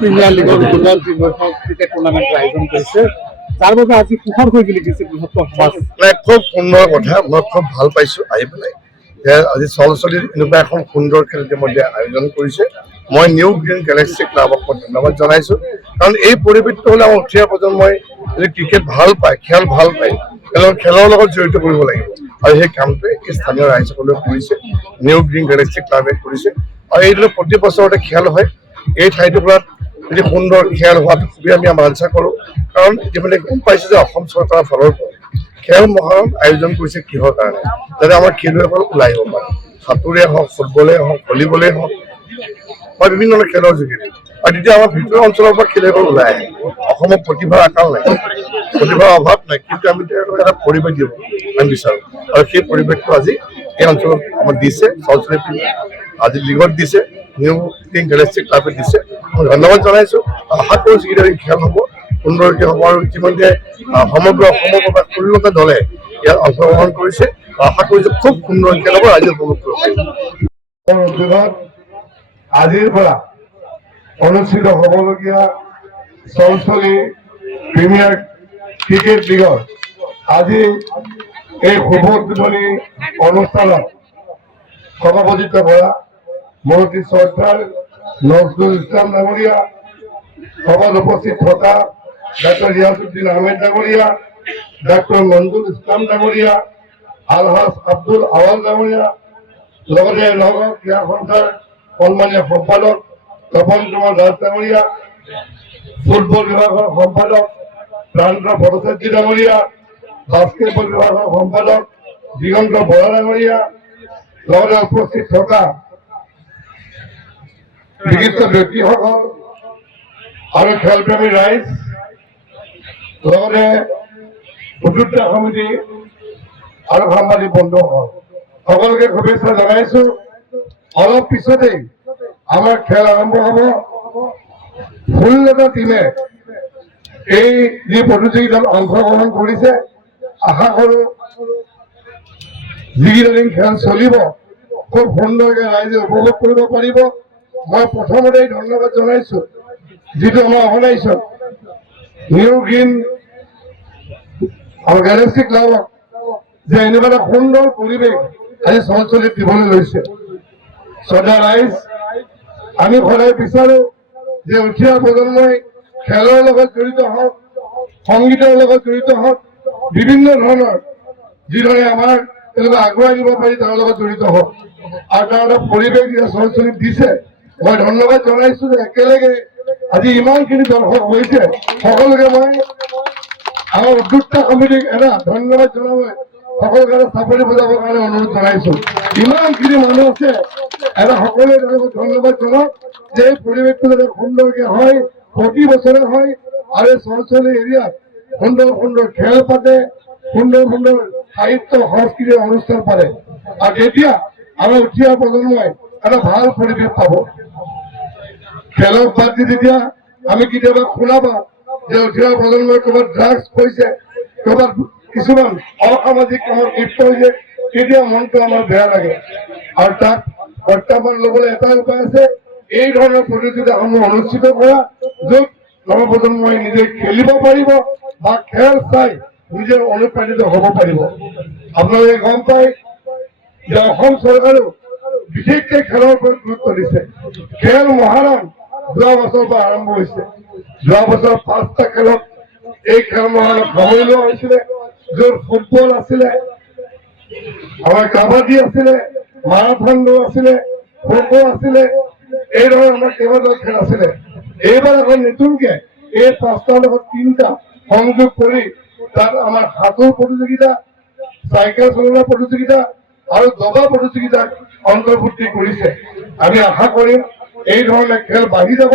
Premier লীগৰ football cricket টুৰ্ণামেণ্টৰ আয়োজন কৰিছে, তাৰ বাবে আজি সুখৰ হৈ তুলিছে বৃহত্তৰ সমাজ। খুব সুন্দৰ কথা, মই খুব ভাল পাইছোঁ আহি পেলাই যে আজি চলচলিত এনেকুৱা এখন সুন্দৰ খেল ইতিমধ্যে আয়োজন কৰিছে। মই নিউ গ্ৰীণ গেলেক্সি ক্লাবক মই ধন্যবাদ জনাইছোঁ, কাৰণ এই পৰিৱেশটো হ'লে আমাৰ উঠি অহা প্ৰজন্মই যদি ক্ৰিকেট ভাল পায়, খেল ভাল পায়, খেলৰ লগত জড়িত কৰিব লাগিব। আৰু সেই কামটোৱে এই স্থানীয় ৰাইজসকলে কৰিছে, নিউ গ্ৰীণ গেলেক্সি ক্লাবে কৰিছে। আৰু এইদৰে প্ৰতি বছৰতে খেল হয়। এই ঠাইটুকুৰাত যদি সুন্দৰ খেল হোৱাটো খুবেই আমি আশা কৰোঁ, কাৰণ ইতিমধ্যে গম পাইছোঁ যে অসম চৰকাৰৰ ফালৰ পৰা খেল মহাৰণ আয়োজন কৰিছে কিহৰ কাৰণে, যাতে আমাৰ খেলুৱৈসকল ওলাই আহিব পাৰে। সাঁতোৰে হওক, ফুটবলে হওক, ভলীবলেই হওক বা বিভিন্ন ধৰণৰ খেলৰ যোগেদি। আৰু তেতিয়া আমাৰ ভিতৰুৱা অঞ্চলৰ পৰা খেলুৱৈসকল ওলাই আহে। অসমত প্ৰতিভাৰ আকাল নাই, প্ৰতিভাৰ অভাৱ নাই, কিন্তু আমি তেওঁলোকক এটা পৰিৱেশ দিব আমি বিচাৰোঁ। আৰু সেই পৰিৱেশটো আজি এই অঞ্চলত আমাক দিছে, চলচলিত আজি লীগত দিছে, নিউ গ্ৰীণ গেলেক্সি ক্লাবে দিছে। মই ধন্যবাদ জনাইছোঁ। আশা কৰোঁ যিকেইটা খেল হ'ব সুন্দৰকৈ হ'ব। আৰু ইতিমধ্যে সমগ্ৰ অসমৰ পৰা 16টা দলে ইয়াত অংশগ্ৰহণ কৰিছে। আশা কৰিছোঁ খুব সুন্দৰ খেল হ'ব, ৰাইজে উপভোগ কৰিব পাৰিব। আজিৰ পৰা অনুষ্ঠিত হ'বলগীয়া চলচলি প্ৰিমিয়াৰ ক্ৰিকেট লীগৰ আজি এই শুভ উদ্বোধনী অনুষ্ঠানত সভাপতিত্ব কৰা মুৰব্বী চৰ্দাৰ নজরুল ইসলাম ডাঙরিয়া, সভাত উপস্থিত থকা ডাক্তার রিয়াজউদ্দিন আহমেদ ডাঙরিয়া, ডাক্তার মঞ্জুর ইসলাম ডাঙরিয়া, আলহাজ আব্দুল আওয়াল ডাঙরিয়া, নগর ক্রীড়া সন্থার সন্মানীয় সম্পাদক তপন কুমার দাস ডাঙরিয়া, ফুটবল বিভাগের সম্পাদক প্রান্ত ভট্টাচার্য ডাঙরিয়া, বাস্কেটবল বিভাগের সম্পাদক দিগন্ত বরা ডাঙরিয়া, উপস্থিত থকা বিশিষ্ট ব্যক্তিসকল আৰু খেলপ্ৰেমী ৰাইজ, উদ্যোক্তা সমিতি আৰু সাংবাদিক বন্ধুসকল সকলোকে শুভেচ্ছা জনাইছো। অলপ পিছতেই আমাৰ খেল আৰম্ভ হ'ব। 16টা টিমে এই যি প্ৰতিযোগিতাত অংশগ্ৰহণ কৰিছে, আশা কৰোঁ যিকেইটা দিন খেল চলিব খুব সুন্দৰকৈ ৰাইজে উপভোগ কৰিব পাৰিব। মই প্ৰথমতেই ধন্যবাদ জনাইছোঁ যিটো আমাৰ অৰ্গেনাইজেশ্যন নিউ গ্ৰীণ গেলেক্সি ক্লাবক, যে এনেকুৱা এটা সুন্দৰ পৰিৱেশ আজি চলচলিত দিবলৈ লৈছে। শ্ৰদ্ধা ৰাইজ, আমি সদায় বিচাৰোঁ যে উঠি অহা প্ৰজন্মই খেলৰ লগত জড়িত হওক, সংগীতৰ লগত জড়িত হওক, বিভিন্ন ধৰণৰ যিদৰে আমাৰ তেওঁলোকে আগুৱাই নিব পাৰি তাৰ লগত জড়িত হওক। আৰু তাৰ এটা পৰিৱেশ যেতিয়া চলচলিত দিছে, মই ধন্যবাদ জনাইছোঁ যে একেলগে আজি ইমানখিনি দৰ্শক হৈছে। সকলোকে মই আমাৰ উদ্যোক্তা সমিতিক এটা ধন্যবাদ জনাবলৈ সকলোকে এটা চাপৰি বজাবৰ কাৰণে অনুৰোধ জনাইছোঁ। ইমানখিনি মানুহ আছে, এটা সকলোৱে তেওঁলোকক ধন্যবাদ জনাওক যে এই পৰিৱেশটো যাতে সুন্দৰকৈ হয়, প্ৰতি বছৰে হয়। আৰু এই চলচলি এৰিয়াত সুন্দৰ সুন্দৰ খেল পাতে, সুন্দৰ সুন্দৰ সাহিত্য সংস্কৃতিৰ অনুষ্ঠান পাতে। আৰু তেতিয়া আমাৰ উঠি অহা প্ৰজন্মই এটা ভাল পৰিৱেশ পাব। খেলক বাদ দি তেতিয়া আমি কেতিয়াবা শুনা পাওঁ যে উঠি অহা প্ৰজন্মই ক'ৰবাত ড্ৰাগছ কৰিছে, ক'ৰবাত কিছুমান অসামাজিক কামত লিপ্ত হৈছে, তেতিয়া মনটো আমাৰ বেয়া লাগে। আৰু তাক প্ৰত্যাহ্বান ল'বলৈ এটা উপায় আছে, এই ধৰণৰ প্ৰতিযোগিতাসমূহ অনুষ্ঠিত কৰা, য'ত নৱপ্ৰজন্মই নিজে খেলিব পাৰিব বা খেল চাই নিজে অনুপ্ৰাণিত হ'ব পাৰিব। আপোনালোকে গম পায় যে অসম চৰকাৰেও বিশেষকৈ খেলৰ ওপৰত গুৰুত্ব দিছে। খেল মহাৰণ যোৱা বছৰৰ পৰা আৰম্ভ হৈছে। যোৱা বছৰ 5টা খেলত এই খেল মহাৰণত সামৰি লোৱা হৈছিলে, য'ত ফুটবল আছিলে, আমাৰ কাবাডী আছিলে, মাৰাথন দৌৰ আছিলে, খো-খো আছিলে, এই ধৰণৰ আমাৰ কেইবাটাও খেল আছিলে। এইবাৰ আকৌ নতুনকে এই 5টাৰ লগত 3টা সংযোগ কৰি তাত আমাৰ সাঁতোৰ প্ৰতিযোগিতা, চাইকেল চলোৱা প্ৰতিযোগিতা আৰু দবা প্ৰতিযোগিতাক অন্তৰ্ভুক্তি কৰিছে। আমি আশা কৰিম এই ধৰণে খেল বাঢ়ি যাব,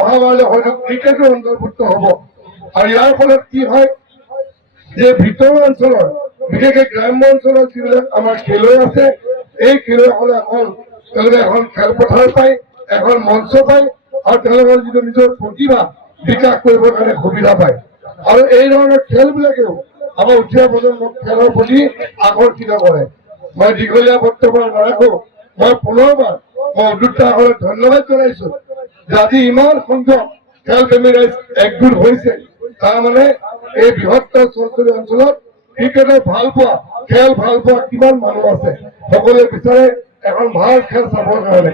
অহাবাৰলৈ হয়তো ক্ৰিকেটো অন্তৰ্ভুক্ত হ'ব। আৰু ইয়াৰ ফলত কি হয় যে ভিতৰুৱা অঞ্চলৰ, বিশেষকৈ গ্ৰাম্য অঞ্চলৰ যিবিলাক আমাৰ খেলুৱৈ আছে, এই খেলুৱৈসকলে তেওঁলোকে এখন খেলপথাৰ পায়, এখন মঞ্চ পায়, আৰু তেওঁলোকৰ যিটো নিজৰ প্ৰতিভা বিকাশ কৰিবৰ কাৰণে সুবিধা পায়। আৰু এই ধৰণৰ খেলবিলাকেও আমাৰ উঠি অহা প্ৰজন্মক খেলৰ প্ৰতি আকৰ্ষিত কৰে। মই দীঘলীয়া বক্তব্য নাৰাখোঁ, মই পুনৰবাৰ উদ্যোক্তাসকলক ধন্যবাদ জনাইছোঁ যে আজি ইমান সংখ্যক খেল প্ৰেমী ৰাইজ একগোট হৈছে, তাৰমানে এই বৃহত্তৰ চলচলি অঞ্চলত ক্ৰিকেটৰ ভাল পোৱা, খেল ভাল পোৱা কিমান মানুহ আছে। সকলোৱে বিচাৰে এখন ভাল খেল চাবৰ কাৰণে।